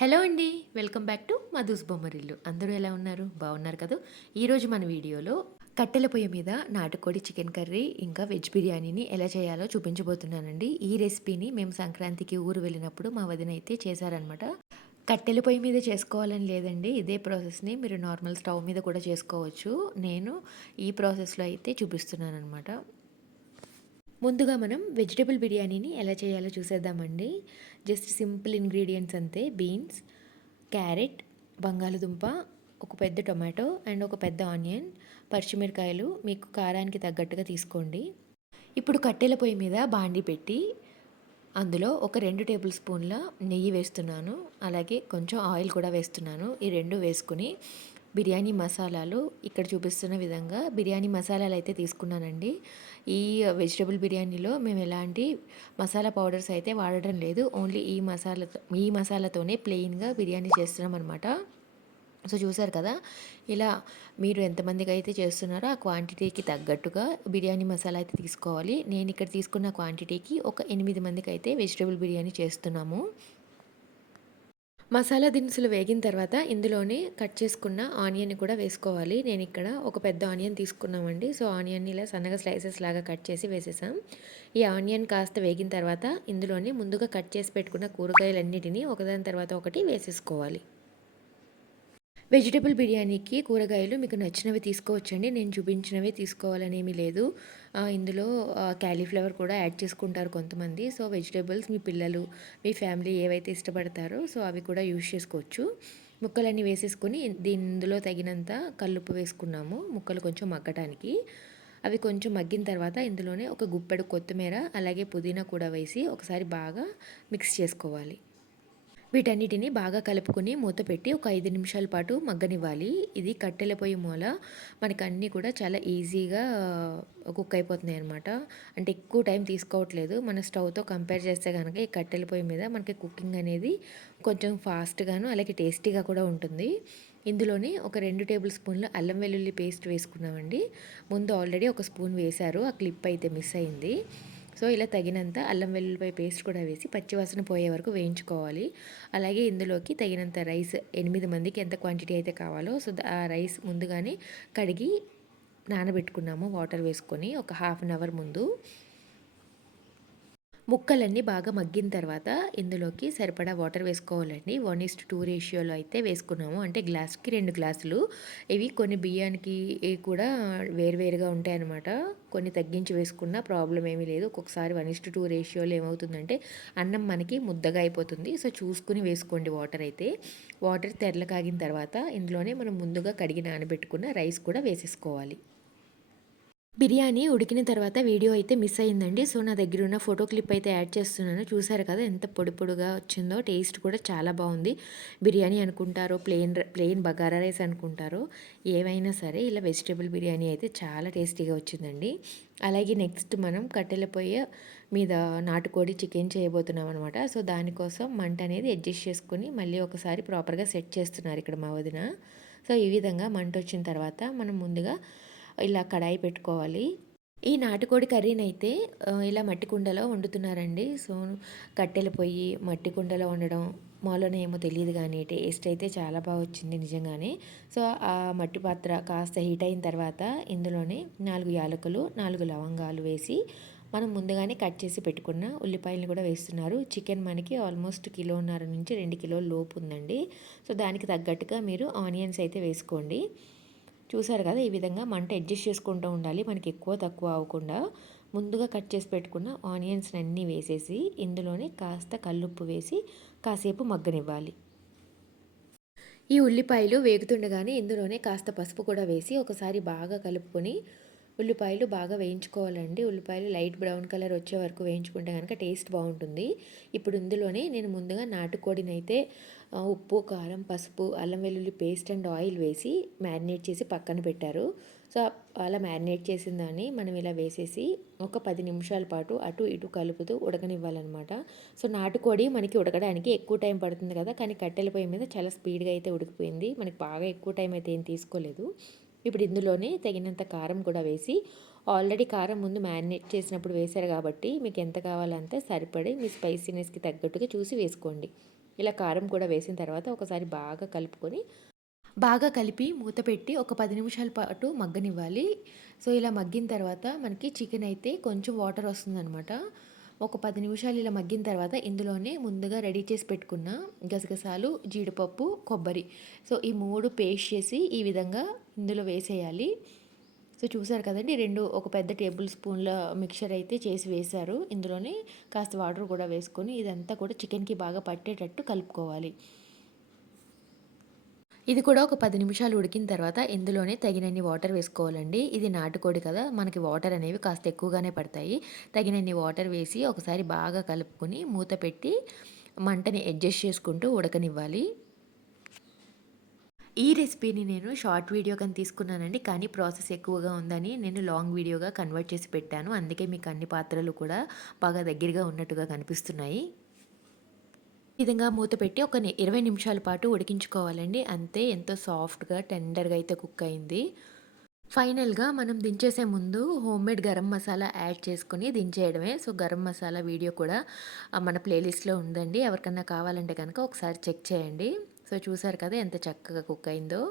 Hello అండి. Welcome back to Madhu's Bommarillu. అందరూ ఎలా ఉన్నారు? బాగున్నారు కదూ! ఈరోజు మన వీడియోలో కట్టెల పొయ్యి మీద నాటుకోడి చికెన్ కర్రీ, ఇంకా వెజ్ బిర్యానీని ఎలా చేయాలో చూపించబోతున్నానండి. ఈ రెసిపీని మేము సంక్రాంతికి ఊరు వెళ్ళినప్పుడు మా వదిన అయితే చేశారనమాట. కట్టెల పొయ్యి మీద చేసుకోవాలని లేదండి. ఇదే ప్రాసెస్‌ని మీరు నార్మల్ స్టవ్ మీద కూడా చేసుకోవచ్చు. నేను ఈ ప్రాసెస్‌లో అయితే చూపిస్తున్నాననమాట. ముందుగా మనం వెజిటబుల్ బిర్యానీని ఎలా చేయాలో చూసేద్దామండి. జస్ట్ సింపుల్ ఇంగ్రీడియంట్స్ అంతే. బీన్స్, క్యారెట్, బంగాళదుంప, ఒక పెద్ద టొమాటో అండ్ ఒక పెద్ద ఆనియన్, పచ్చిమిరకాయలు మీకు కారానికి తగ్గట్టుగా తీసుకోండి. ఇప్పుడు కట్టెల పొయ్యి మీద బాండీ పెట్టి అందులో ఒక 2 టేబుల్ స్పూన్ల నెయ్యి వేస్తున్నాను. అలాగే కొంచెం ఆయిల్ కూడా వేస్తున్నాను. ఈ 2 వేసుకుని బిర్యానీ మసాలాలు ఇక్కడ చూపిస్తున్న విధంగా బిర్యానీ మసాలాలు అయితే తీసుకున్నానండి. ఈ వెజిటబుల్ బిర్యానీలో మేము ఎలాంటి మసాలా పౌడర్స్ అయితే వాడడం లేదు. ఓన్లీ ఈ మసాలాతోనే ప్లెయిన్‌గా బిర్యానీ చేస్తున్నాం అనమాట. సో చూసారు కదా! ఇలా మీరు ఎంతమందికి అయితే చేస్తున్నారో ఆ క్వాంటిటీకి తగ్గట్టుగా బిర్యానీ మసాలా అయితే తీసుకోవాలి. నేను ఇక్కడ తీసుకున్న క్వాంటిటీకి ఒక 8 మందికైతే వెజిటబుల్ బిర్యానీ చేస్తున్నాము. మసాలా దినుసులు వేగిన తర్వాత ఇందులోనే కట్ చేసుకున్న ఆనియన్ కూడా వేసుకోవాలి. నేను ఇక్కడ ఒక పెద్ద ఆనియన్ తీసుకున్నామండి. సో ఆనియన్ని ఇలా సన్నగా స్లైసెస్ లాగా కట్ చేసి వేసేసాం. ఈ ఆనియన్ కాస్త వేగిన తర్వాత ఇందులోనే ముందుగా కట్ చేసి పెట్టుకున్న కూరగాయలన్నిటిని ఒకదాని తర్వాత ఒకటి వేసేసుకోవాలి. వెజిటబుల్ బిర్యానీకి కూరగాయలు మీకు నచ్చినవి తీసుకోవచ్చండి. నేను చూపించినవే తీసుకోవాలనేమి లేదు. ఇందులో క్యాలీఫ్లవర్ కూడా యాడ్ చేసుకుంటారు కొంతమంది. సో వెజిటబుల్స్ మీ పిల్లలు, మీ ఫ్యామిలీ ఏవైతే ఇష్టపడతారో సో అవి కూడా యూజ్ చేసుకోవచ్చు. ముక్కలన్నీ వేసేసుకొని ఇందులో తగినంత కల్లుప్పు వేసుకున్నాము ముక్కలు కొంచెం మగ్గటానికి. అవి కొంచెం మగ్గిన తర్వాత ఇందులోనే ఒక గుప్పెడు కొత్తిమీర అలాగే పుదీనా కూడా వేసి ఒకసారి బాగా మిక్స్ చేసుకోవాలి. వీటన్నిటిని బాగా కలుపుకొని మూత పెట్టి ఒక 5 నిమిషాల పాటు మగ్గనివ్వాలి. ఇది కట్టెల పొయ్యి మూల మనకు అన్నీ కూడా చాలా ఈజీగా కుక్ అయిపోతున్నాయి అనమాట. అంటే ఎక్కువ టైం తీసుకోవట్లేదు. మన స్టవ్‌తో కంపేర్ చేస్తే గనక ఈ కట్టెల పొయ్యి మీద మనకి కుకింగ్ అనేది కొంచెం ఫాస్ట్‌గాను అలాగే టేస్టీగా కూడా ఉంటుంది. ఇందులోనే ఒక 2 టేబుల్ స్పూన్ల అల్లం వెల్లుల్లి పేస్ట్ వేసుకున్నామండి. ముందు ఆల్రెడీ ఒక స్పూన్ వేశారు. ఆ క్లిప్ అయితే మిస్ అయింది. సో ఇలా తగినంత అల్లం వెల్లుల్లిపాయ పేస్ట్ కూడా వేసి పచ్చివాసన పోయే వరకు వేయించుకోవాలి. అలాగే ఇందులోకి తగినంత రైస్ 8 మందికి ఎంత క్వాంటిటీ అయితే కావాలో సో ఆ రైస్ ముందుగానే కడిగి నానబెట్టుకున్నాము వాటర్ వేసుకొని ఒక హాఫ్ అన్ అవర్ ముందు. ముక్కలన్నీ బాగా మగ్గిన తర్వాత ఇందులోకి సరిపడా వాటర్ వేసుకోవాలండి. 1:2 రేషియోలో అయితే వేసుకున్నాము. అంటే గ్లాస్‌కి 2 గ్లాసులు. ఇవి కొన్ని బియ్యానికి కూడా వేరువేరుగా ఉంటాయన్నమాట. కొన్ని తగ్గించి వేసుకున్నా ప్రాబ్లమ్ ఏమీ లేదు. ఒక్కొక్కసారి 1:2 రేషియోలో ఏమవుతుందంటే అన్నం మనకి ముద్దగా అయిపోతుంది. సో చూసుకుని వేసుకోండి వాటర్ అయితే. వాటర్ తెరలు కాగిన తర్వాత ఇందులోనే మనం ముందుగా కడిగి నానబెట్టుకున్న రైస్ కూడా వేసేసుకోవాలి. బిర్యానీ ఉడికిన తర్వాత వీడియో అయితే మిస్ అయిందండి. సో నా దగ్గర ఉన్న ఫోటో క్లిప్ అయితే యాడ్ చేస్తున్నాను. చూసారు కదా ఎంత పొడి పొడిగా వచ్చిందో. టేస్ట్ కూడా చాలా బాగుంది. బిర్యానీ అనుకుంటారో ప్లెయిన్ బగారా రైస్ అనుకుంటారో ఏవైనా సరే ఇలా వెజిటేబుల్ బిర్యానీ అయితే చాలా టేస్టీగా వచ్చిందండి. అలాగే నెక్స్ట్ మనం కట్టెల పొయ్యి మీద నాటుకోడి చికెన్ చేయబోతున్నాం అనమాట. సో దానికోసం మంట అనేది అడ్జస్ట్ చేసుకొని మళ్ళీ ఒకసారి ప్రాపర్గా సెట్ చేస్తున్నారు ఇక్కడ మా వదిన. సో ఈ విధంగా మంట వచ్చిన తర్వాత మనం ముందుగా ఇలా కడాయి పెట్టుకోవాలి. ఈ నాటుకోడి కర్రీనైతే ఇలా మట్టి కుండలో వండుతున్నారండి. సో కట్టెల పొయ్యి, మట్టి కుండలో వండడం మాలోనే ఏమో తెలియదు కానీ టేస్ట్ అయితే చాలా బాగా వచ్చింది నిజంగానే. సో ఆ మట్టి పాత్ర కాస్త హీట్ అయిన తర్వాత ఇందులోనే 4 యాలకులు, 4 లవంగాలు వేసి మనం ముందుగానే కట్ చేసి పెట్టుకున్న ఉల్లిపాయలను కూడా వేస్తున్నారు. చికెన్ మనకి ఆల్మోస్ట్ 1.5 నుంచి 2 కిలోల లోపు ఉందండి. సో దానికి తగ్గట్టుగా మీరు ఆనియన్స్ అయితే వేసుకోండి. చూసారు కదా ఈ విధంగా మంట అడ్జస్ట్ చేసుకుంటూ ఉండాలి. మనకి ఎక్కువ తక్కువ అవ్వకుండా ముందుగా కట్ చేసి పెట్టుకున్న ఆనియన్స్ని అన్నీ వేసేసి ఇందులోనే కాస్త కల్లుప్పు వేసి కాసేపు మగ్గనివ్వాలి. ఈ ఉల్లిపాయలు వేగుతుండగానే ఇందులోనే కాస్త పసుపు కూడా వేసి ఒకసారి బాగా కలుపుకొని ఉల్లిపాయలు బాగా వేయించుకోవాలండి. ఉల్లిపాయలు లైట్ బ్రౌన్ కలర్ వచ్చే వరకు వేయించుకుంటే కనుక టేస్ట్ బాగుంటుంది. ఇప్పుడు ఇందులోనే నేను ముందుగా నాటుకోడినైతే ఉప్పు, కారం, పసుపు, అల్లం వెల్లుల్లి పేస్ట్ అండ్ ఆయిల్ వేసి మ్యారినేట్ చేసి పక్కన పెట్టారు. సో అలా మ్యారినేట్ చేసిన దాన్ని మనం ఇలా వేసేసి ఒక 10 నిమిషాల పాటు అటు ఇటు కలుపుతూ ఉడకనివ్వాలన్నమాట. సో నాటుకోడి మనకి ఉడకడానికి ఎక్కువ టైం పడుతుంది కదా, కానీ కట్టెల పొయ్యి మీద చాలా స్పీడ్గా అయితే ఉడికిపోయింది. మనకి బాగా ఎక్కువ టైం అయితే ఏం తీసుకోలేదు. ఇప్పుడు ఇందులోనే తగినంత కారం కూడా వేసి ఆల్రెడీ కారం ముందు మ్యారినేట్ చేసినప్పుడు వేశారు కాబట్టి మీకు ఎంత కావాలంటే సరిపడి మీ స్పైసీనెస్కి తగ్గట్టుగా చూసి వేసుకోండి. ఇలా కారం కూడా వేసిన తర్వాత ఒకసారి బాగా కలుపుకొని, బాగా కలిపి మూత పెట్టి ఒక 10 నిమిషాల పాటు మగ్గనివ్వాలి. సో, ఇలా మగ్గిన తర్వాత మనకి చికెన్ అయితే కొంచెం వాటర్ వస్తుందనమాట. ఒక 10 నిమిషాలు ఇలా మగ్గిన తర్వాత ఇందులోనే ముందుగా రెడీ చేసి పెట్టుకున్న గసగసాలు, జీడిపప్పు, కొబ్బరి. సో, ఈ 3 పేస్ట్ చేసి ఈ విధంగా ఇందులో వేసేయాలి. సో, చూసారు కదండీ! ఒక పెద్ద టేబుల్ స్పూన్‌ల మిక్చర్ అయితే చేసి వేశారు. ఇందులోనే కాస్త వాటర్ కూడా వేసుకొని ఇదంతా కూడా చికెన్‌కి బాగా పట్టేటట్టు కలుపుకోవాలి. ఇది కూడా ఒక 10 నిమిషాలు ఉడికిన తర్వాత ఇందులోనే తగినన్ని వాటర్ వేసుకోవాలండి. ఇది నాటుకోడి కదా! మనకి వాటర్ అనేవి కాస్త ఎక్కువగానే పడతాయి. తగినన్ని వాటర్ వేసి ఒకసారి బాగా కలుపుకొని మూత పెట్టి మంటని అడ్జస్ట్ చేసుకుంటూ ఉడకనివ్వాలి. ఈ రెసిపీని నేను షార్ట్ వీడియో కింద తీసుకున్నానండి. కానీ ప్రాసెస్ ఎక్కువగా ఉందని నేను లాంగ్ వీడియోగా కన్వర్ట్ చేసి పెట్టాను. అందుకే మీకు అన్ని పాత్రలు కూడా బాగా దగ్గరగా ఉన్నట్టుగా కనిపిస్తున్నాయి. ఈ విధంగా మూత పెట్టి ఒక 20 నిమిషాల పాటు ఉడికించుకోవాలండి. అంతే, ఎంతో సాఫ్ట్‌గా, టెండర్‌గా అయితే కుక్ అయింది. ఫైనల్‌గా మనం దించేసే ముందు హోమ్‌మేడ్ గరం మసాలా యాడ్ చేసుకొని దించేయడమే. సో, గరం మసాలా వీడియో కూడా మన ప్లేలిస్ట్‌లో ఉందండి. ఎవరికన్నా కావాలంటే గనక ఒకసారి చెక్ చేయండి. సో, చూసారు కదా ఎంత చక్కగా కుక్ అయిందో.